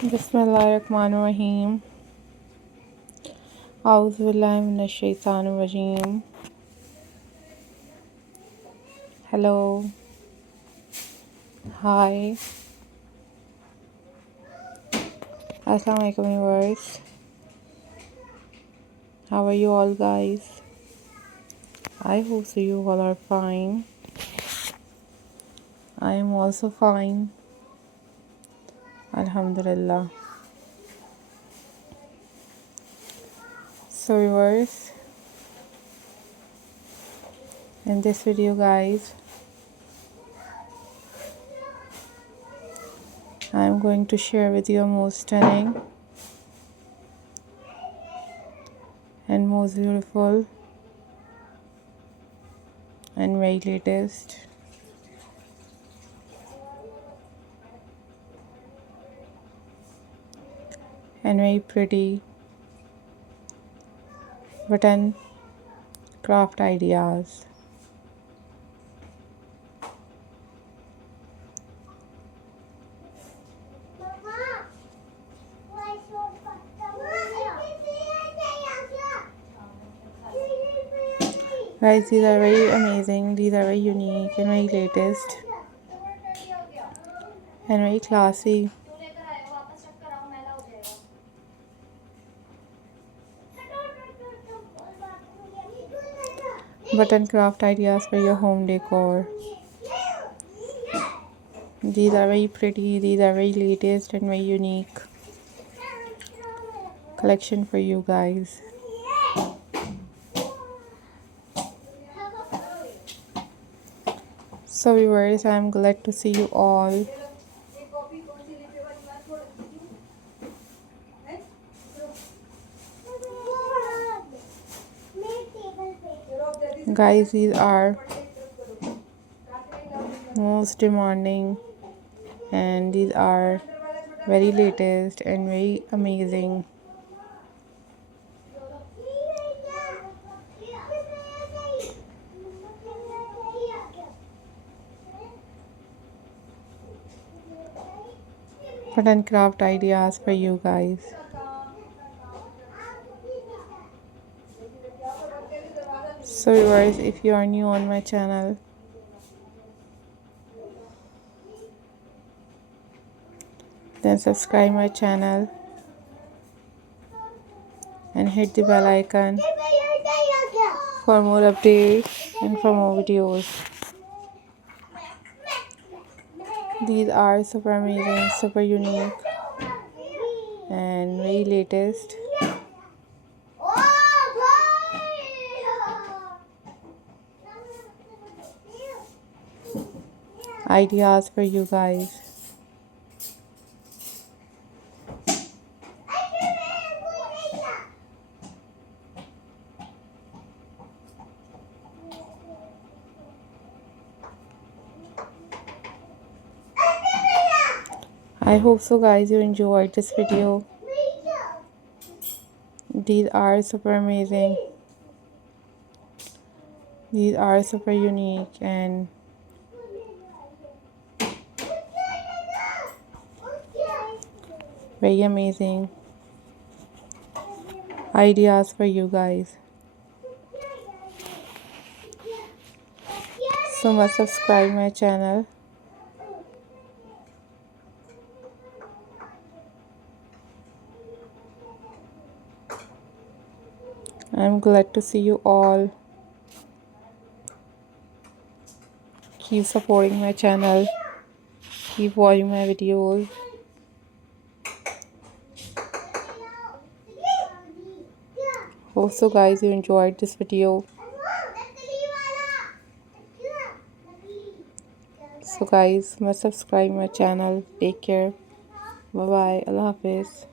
बिस्मिल्लाहिर्रहमानिर्रहीम। आउज़ुबिल्लाहि मिनश्शैतानिर्रजीम। हेलो, हाय, अस्सलाम वालेकुम viewers. How are you all guys? I hope so you all are fine. I am also fine. Alhamdulillah. So viewers, in this video guys, I am going to share with you a most stunning and most beautiful and very latest and very pretty button craft ideas. Guys, these are very amazing, these are very unique and very latest and very classy. Button craft ideas for your home decor. These are very pretty, these are very latest and very unique collection for you guys. So viewers, I am glad to see you all. Guys, these are most demanding and these are very latest and very amazing. Button craft ideas for you guys. So viewers, if you are new on my channel, then subscribe my channel and hit the bell icon for more updates and for more videos. These are super amazing, super unique and very latest. Ideas for you guys. I hope so guys you enjoyed this video. These are super amazing. These are super unique and very amazing ideas for you guys. So must subscribe my channel. I'm glad to see you all. Keep supporting my channel. Keep watching my videos. Hope so guys you enjoyed this video. So guys, must subscribe my channel. Take care. Bye bye. Allah Hafiz.